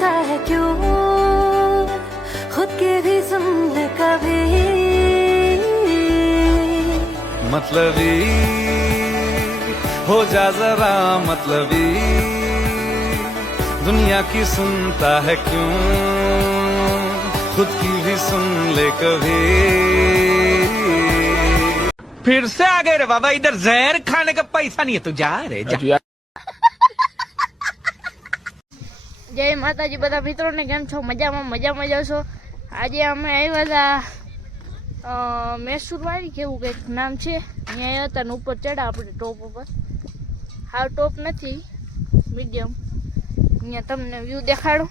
सुनता है क्यों, खुद के भी सुन ले कभी। मतलबी हो जा जरा मतलबी, दुनिया की सुनता है क्यों, खुद की भी सुन ले कभी। फिर से आ गए रे बाबा, इधर जहर खाने का पैसा नहीं है, तू जा रे जा। जय माताजी बधा मित्रों ने केम छो? मजा में जशो। आज अमे आव्या था मैसूर वाली केवुं कंईक नाम छे, अहीं आव्या था ने ऊपर चढ़ा आपणे टॉप पर। हाव टॉप नथी, मीडियम। अहीं तमने व्यू देखाडुं।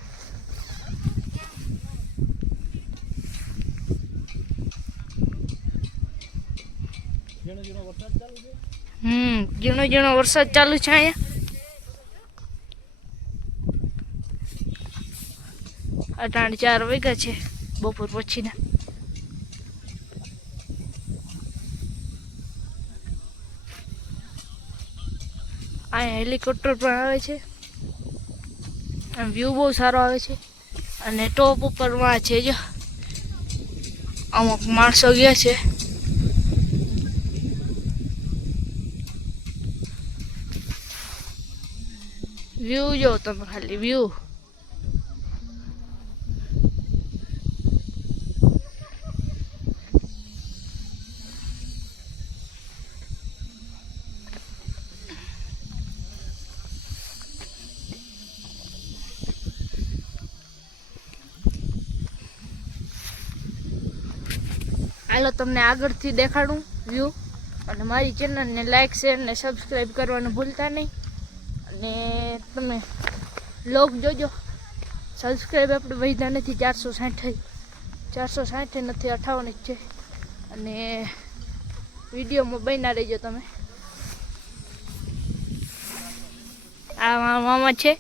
झीणो झीणो वरसाद चालू छे अहींया। अटाण 4 वाग्या छे बपोर पछीना। आ हेलिकॉप्टर पण आवे छे, व्यू बहुत सारो आवे छे। अने टॉप पर वहां छे जो अमुक माणसो गया छे। व्यू जो तमे खाली व्यू। हालो तमने आगळथी देखाडું व्यू। અને મારી ચેનલને લાઈક શેર ને સબસ્ક્રાઇબ કરવાનું ભૂલતા નહીં। અને તમે લોગ જોજો। સબસ્ક્રાઇબ આપણે વધ્યા નથી, 460 નથી, 58 જ છે। અને વિડીયોમાં બન્યા રહેજો તમે। આ મામા છે।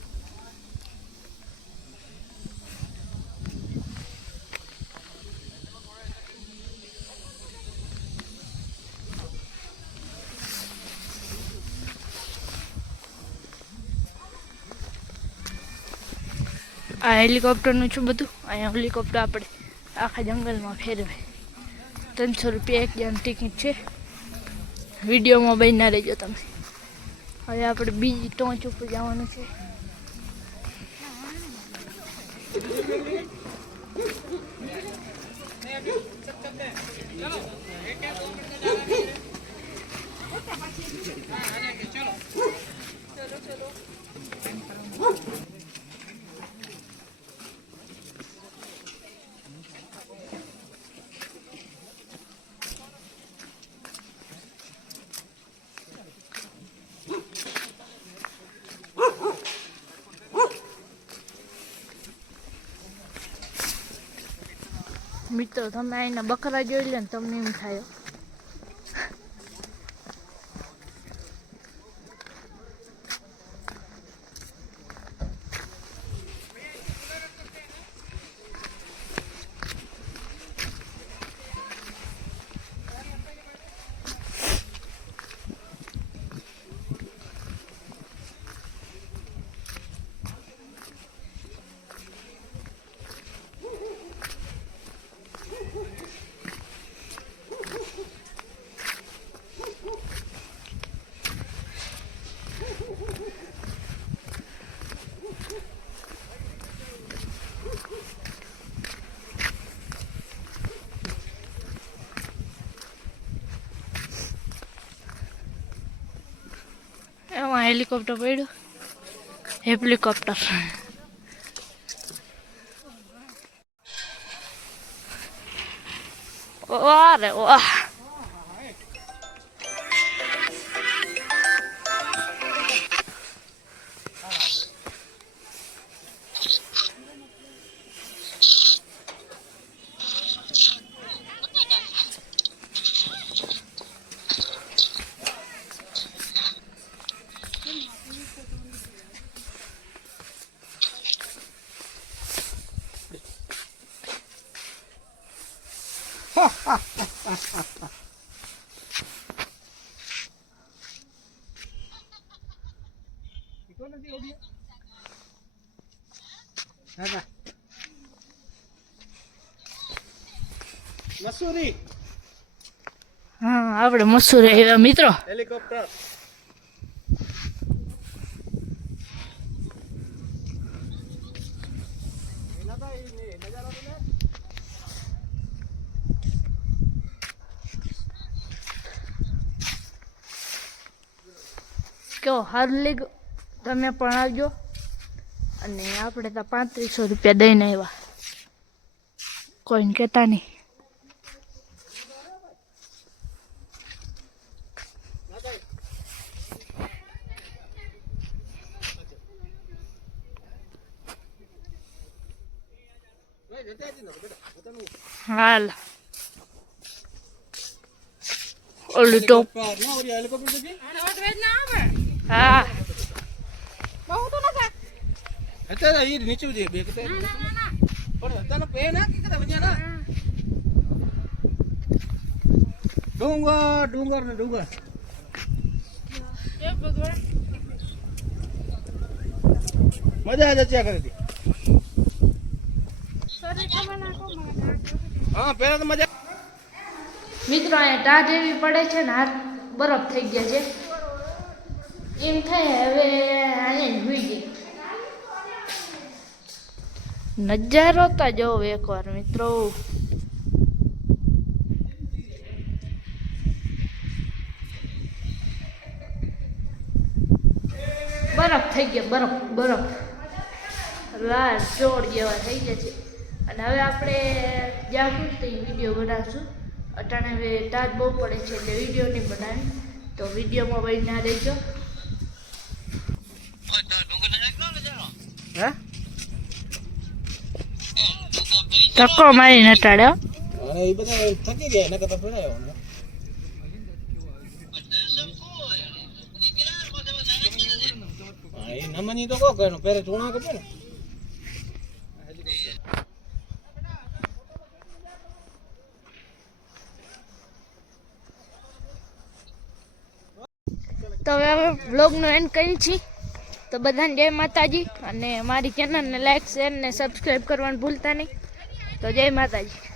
आ हेलिकॉप्टर નું છું બધું। અહીંયા હેલિકોપ્ટર આપણે આખા જંગલમાં ફેરવે। 300 રૂપિયા એક જણ ટિકિટ છે। વિડીયોમાં બન્યા રહેજો તમે। હવે આપણે બીજી ટોચ ઉપર જવાનું છે। મિત્રો તમે અહીંના બકરા જોઈ લે ને તમને એમ થાય એમાં હેલિકોપ્ટર પડ્યું। હેલિકોપ્ટર વાહ રે વાહ। મસૂરી હા આપણે મસૂરી આવ્યા મિત્રો. હેલિકોપ્ટર કેવો સારું લાગ્યું તમે પણ આવજો. અને આપણે તો 3500 રૂપિયા દઈને આવ્યા, કોઈને કહેતા નહીં. હાલ ઓલું ટોપ. હા અત્યારે ઈ નીચું છે બે કતે પણ તને પે ના કે કતે વજ્યા ના ડુંગર ને ડુંગર મજા જ ચા કરી હતી. હા પેલા તો મજા. મિત્રો અહીંયા ટાઢ એવી પડે છે ને હાથ બરફ થઈ ગયા છે. એમ થાય હવે આને ભૂઈ ગઈ. નજારો તો જોવો એકવાર મિત્રો. બરફ થઈ ગયા, બરફ બરફ લાલ ચોર જેવા થઈ ગયા છે. અને હવે આપણે જાશું તો વિડીયો બનાવશું. અટાણે હવે ટાઢ બહુ પડે છે એટલે વિડીયો નહીં બનાવી, તો વિડીયોમાં ભાઈ ના રહેજો. હે ધક્કો મારી નટાડ્યો. અરે ઈ બધા થકી ગયા નકર તો ફેરાયો ને. હા એ નમની તો કો કહેનો પેરે ચૂણા કે ને. તો હવે અમે વ્લોગનો એન્ડ કરી છીએ. તો બધાને જય માતાજી. અને મારી ચેનલને લાઈક શેર ને સબસ્ક્રાઈબ કરવાનું ભૂલતા નહીં. તો જય માતાજી.